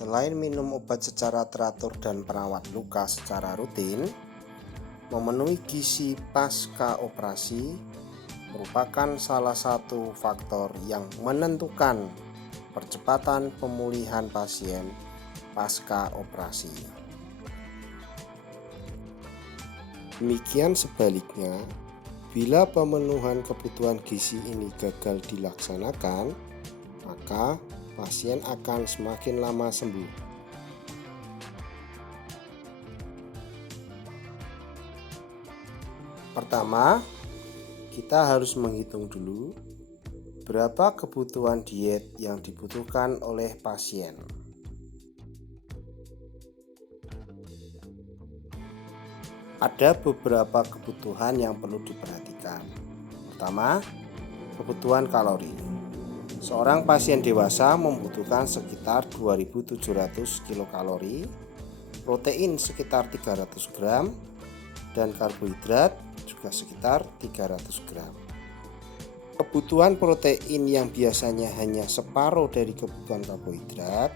Selain minum obat secara teratur dan merawat luka secara rutin, memenuhi gizi pasca operasi merupakan salah satu faktor yang menentukan percepatan pemulihan pasien pasca operasi. Demikian sebaliknya, bila pemenuhan kebutuhan gizi ini gagal dilaksanakan, maka pasien akan semakin lama sembuh. Pertama, kita harus menghitung dulu berapa kebutuhan diet yang dibutuhkan oleh pasien. Ada beberapa kebutuhan yang perlu diperhatikan. Pertama, kebutuhan kalori. Seorang pasien dewasa membutuhkan sekitar 2.700 kilokalori, protein sekitar 300 gram, dan karbohidrat juga sekitar 300 gram. Kebutuhan protein yang biasanya hanya separuh dari kebutuhan karbohidrat,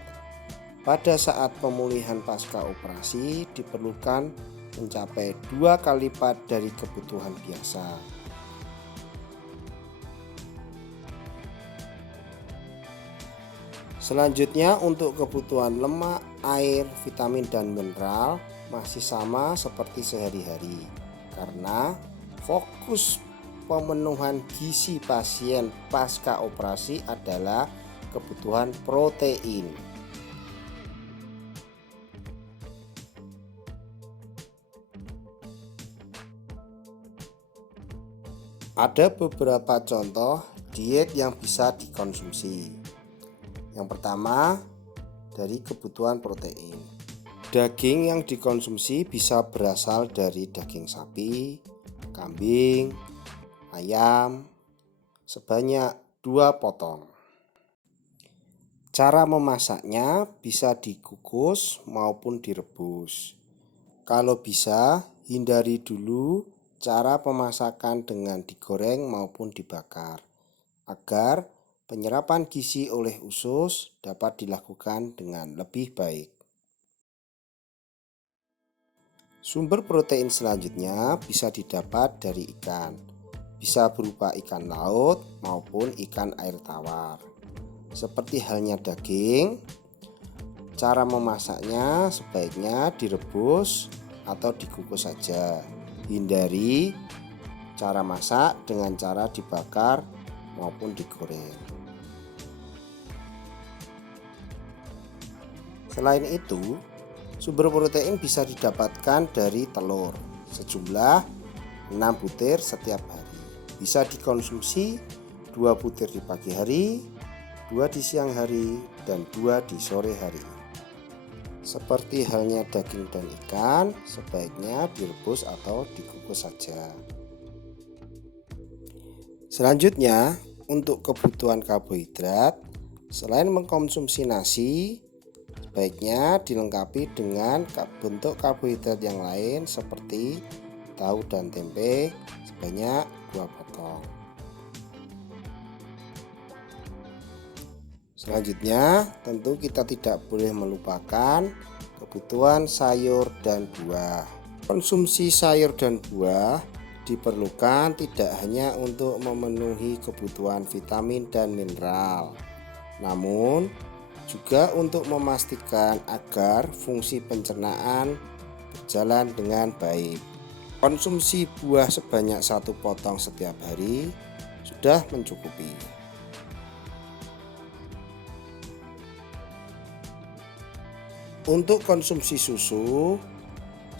pada saat pemulihan pasca operasi diperlukan mencapai 2 kali lipat dari kebutuhan biasa. Selanjutnya, untuk kebutuhan lemak, air, vitamin, dan mineral masih sama seperti sehari-hari, karena fokus pemenuhan gizi pasien pasca operasi adalah kebutuhan protein. Ada beberapa contoh diet yang bisa dikonsumsi. Yang pertama, dari kebutuhan protein. Daging yang dikonsumsi bisa berasal dari daging sapi, kambing, ayam, sebanyak 2 potong. Cara memasaknya bisa dikukus maupun direbus. Kalau bisa, hindari dulu cara pemasakan dengan digoreng maupun dibakar, agar penyerapan gizi oleh usus dapat dilakukan dengan lebih baik. Sumber protein selanjutnya bisa didapat dari ikan. Bisa berupa ikan laut maupun ikan air tawar. Seperti halnya daging, cara memasaknya sebaiknya direbus atau dikukus saja. Hindari cara masak dengan cara dibakar maupun digoreng. Selain itu, sumber protein bisa didapatkan dari telur sejumlah 6 butir setiap hari. Bisa dikonsumsi 2 butir di pagi hari, 2 di siang hari, dan 2 di sore hari. Seperti halnya daging dan ikan, sebaiknya direbus atau dikukus saja. Selanjutnya, untuk kebutuhan karbohidrat, selain mengkonsumsi nasi, sebaiknya dilengkapi dengan bentuk karbohidrat yang lain seperti tahu dan tempe sebanyak 2 potong. Selanjutnya, tentu kita tidak boleh melupakan kebutuhan sayur dan buah. Konsumsi sayur dan buah diperlukan tidak hanya untuk memenuhi kebutuhan vitamin dan mineral, namun juga untuk memastikan agar fungsi pencernaan berjalan dengan baik. Konsumsi buah sebanyak 1 potong setiap hari sudah mencukupi. Untuk konsumsi susu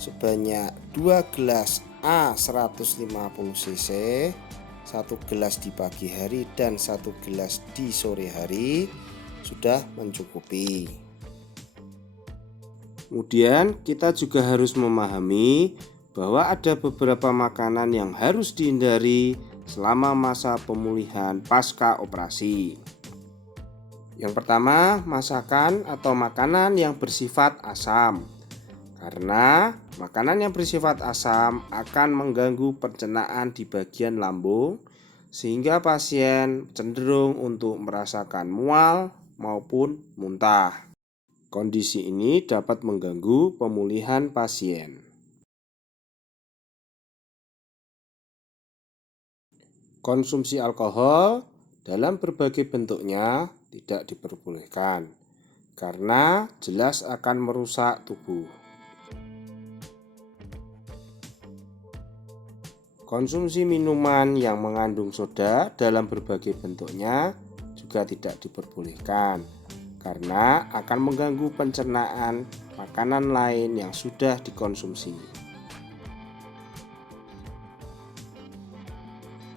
sebanyak 2 gelas A150 cc, 1 gelas di pagi hari dan 1 gelas di sore hari sudah mencukupi. Kemudian kita juga harus memahami bahwa ada beberapa makanan yang harus dihindari selama masa pemulihan pasca operasi. Yang pertama, masakan atau makanan yang bersifat asam. Karena makanan yang bersifat asam akan mengganggu pencernaan di bagian lambung, sehingga pasien cenderung untuk merasakan mual maupun muntah. Kondisi ini dapat mengganggu pemulihan pasien. Konsumsi alkohol dalam berbagai bentuknya tidak diperbolehkan karena jelas akan merusak tubuh. Konsumsi minuman yang mengandung soda dalam berbagai bentuknya juga tidak diperbolehkan karena akan mengganggu pencernaan makanan lain yang sudah dikonsumsi.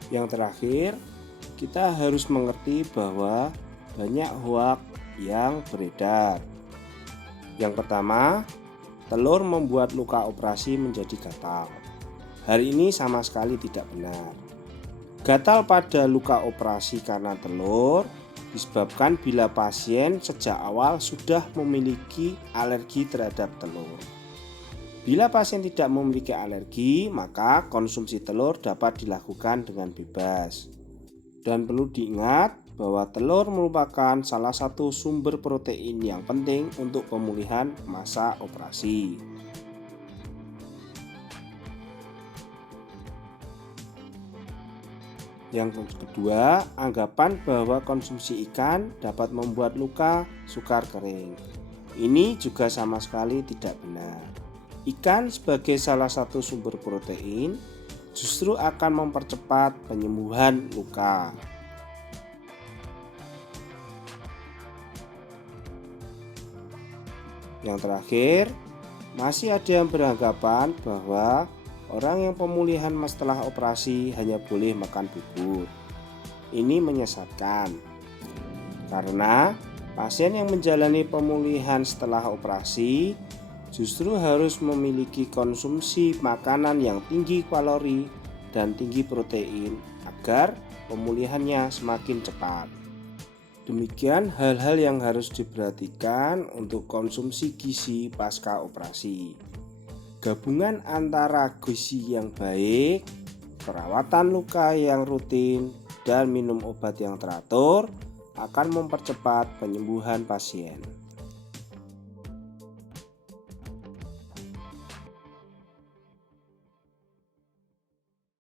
Yang terakhir, kita harus mengerti bahwa banyak hoaks yang beredar. Yang pertama, telur membuat luka operasi menjadi gatal. Hal ini sama sekali tidak benar. Gatal pada luka operasi karena telur disebabkan bila pasien sejak awal sudah memiliki alergi terhadap telur. Bila pasien tidak memiliki alergi, maka konsumsi telur dapat dilakukan dengan bebas. Dan perlu diingat bahwa telur merupakan salah satu sumber protein yang penting untuk pemulihan masa operasi. Yang kedua, anggapan bahwa konsumsi ikan dapat membuat luka sukar kering. Ini juga sama sekali tidak benar. Ikan sebagai salah satu sumber protein justru akan mempercepat penyembuhan luka. Yang terakhir, masih ada yang beranggapan bahwa orang yang pemulihan setelah operasi hanya boleh makan bubur. Ini menyesatkan, karena pasien yang menjalani pemulihan setelah operasi justru harus memiliki konsumsi makanan yang tinggi kalori dan tinggi protein agar pemulihannya semakin cepat. Demikian hal-hal yang harus diperhatikan untuk konsumsi gizi pasca operasi. Gabungan antara gizi yang baik, perawatan luka yang rutin, dan minum obat yang teratur akan mempercepat penyembuhan pasien.